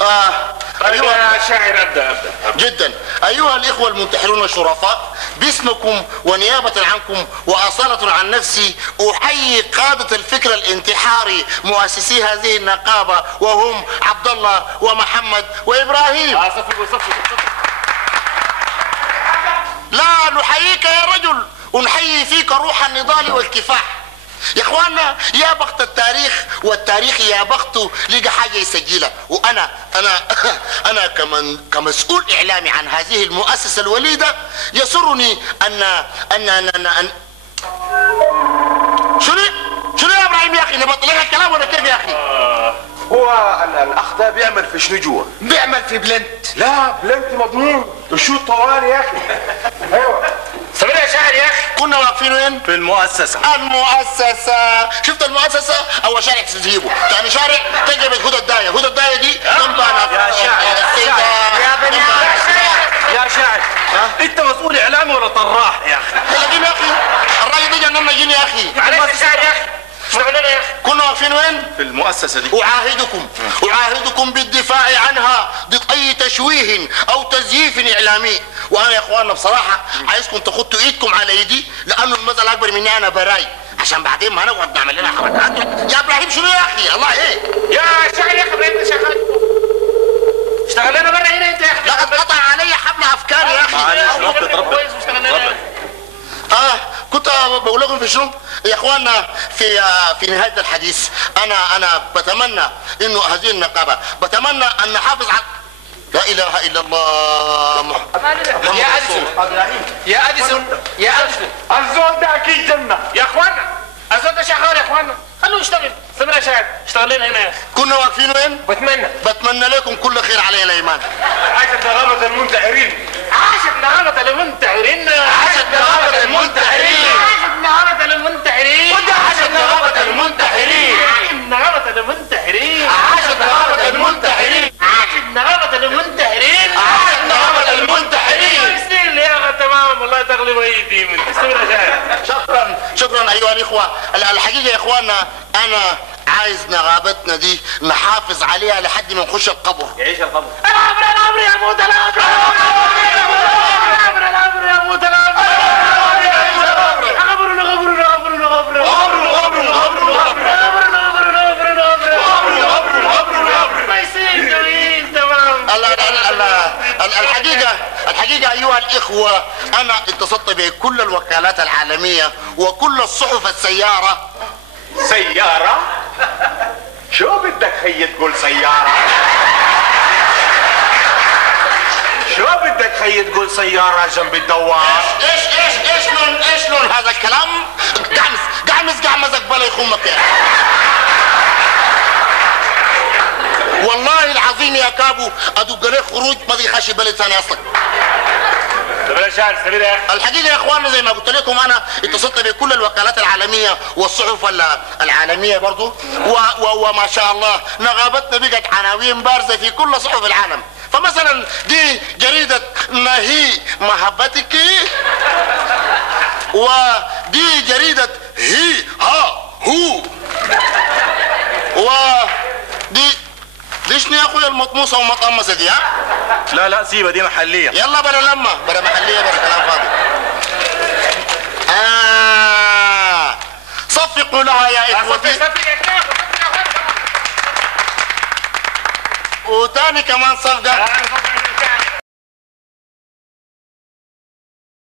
أيها يا شاعر ابدا. جدا. أيها الإخوة المنتحرون الشرفاء، باسمكم ونيابة عنكم وأصالة عن نفسي أحيي قادة الفكر الانتحاري مؤسسي هذه النقابة، وهم عبد الله ومحمد وإبراهيم. صفقوا. لا نحييك يا رجل، ونحيي فيك روح النضال والكفاح. يا اخوانا، يا بخت التاريخ، والتاريخ يا بخته لقى حاجه يسجلها. وانا انا كمسؤول اعلامي عن هذه المؤسسه الوليده يسرني ان شنو يا ابراهيم يا اخي؟ نبطل لك الكلام ولا كيف يا اخي؟ هو الاخ ده بيعمل في شنو جوا؟ بيعمل في بلنت. لا بلنت مضمون تشوت طوال يا اخي. ايوه سمير يا شاعر يا اخي. كنا واقفين وين؟ في المؤسسه. شفت المؤسسه؟ اول شارع تجيبه، ثاني شارع تجيب هدى الدايه دي جنبنا. يا شاعر يا بني يا شاعر انت مسؤول اعلامي ولا طراح يا اخي؟ يا اخي الراجل ده جننا جيني يا اخي. معلش يا شاعر يا اخي، اشتغل لنا يا اخي. كنا واقفين وين؟ في المؤسسه دي. أعاهدكم بالدفاع عنها ضد أي تشويه أو تزييف إعلامي. وأنا يا إخواننا بصراحة عايزكم تخطوا إيدكم على إيدي، لأنه المسألة أكبر مني أنا براي، عشان بعدين ما نقعد نعمل لنا حركات. يا إبراهيم شنو يا أخي؟ الله إيه؟ يا شاعر يا اخي ابراهيم انت شغال. اشتغل لنا برا هنا انت يا اخي. لقد قطع علي حبل أفكاري يا أخي. معلش ربط. كنت بقول لكم في شنو؟ يا اخواننا في نهايه الحديث انا بتمنى انه هذه النقابه بتمنى ان نحافظ على لا اله الا الله محمد. يا اديسون الزول ده اكيد جنه يا اخوانا. الزول ده شغال يا اخوانا، خلوه يشتغل. سمير يا شاعر اشتغل لنا هنا يا اخي. كنا واقفين وين؟ بتمنى لكم كل خير علي الايمان. عاشت نغمه المنتحرين. عاشت نغمة المنتحرين. عاشت نغمة المنتحرين. عاشت نغمة المنتحرين. عاشت نغمة المنتحرين. نغمة المنتحرين. عاشت نغمة المنتحرين. عاشت نغمة المنتحرين. عاشت نغمة المنتحرين. يصير يا اخي تمام والله تغلب ايدي من تستمر يا شاعر. شكرا ايها الاخوة. الحقيقة يا اخواننا انا عايز نغابتنا دي نحافظ عليها لحد ما نخش القبر. يعيش القبر. الامر يا موت الامر يا موت الحقيقة أيها الإخوة أنا اتصلت بكل الوكالات العالمية وكل الصحف السيارة. سيارة؟ شو بدك هي تقول سيارة؟ شو بدك هي تقول سيارة جنب الدوار؟ ايش لون هذا الكلام؟ قعمزك بلا يخمك يا والله العظيم يا كابو ادق لك خروج ما يخش بلد ثاني اصلا. الحقيقه يا اخواننا زي ما قلت لكم انا اتصلت بكل الوكالات العالميه والصحف العالميه برضو وما شاء الله نغابتنا بقت عناوين بارزه في كل صحف العالم. فمثلا دي جريده نهي محبتك، ودي جريده هي ها هو، ودي شنو يا اخويا المطموسه ومطمسه دي؟ ها لا سيبها دي محليه. يلا بلا محليه بلا كلام فاضي. صفقوا لها يا اخوتي. وتاني كمان صفقه.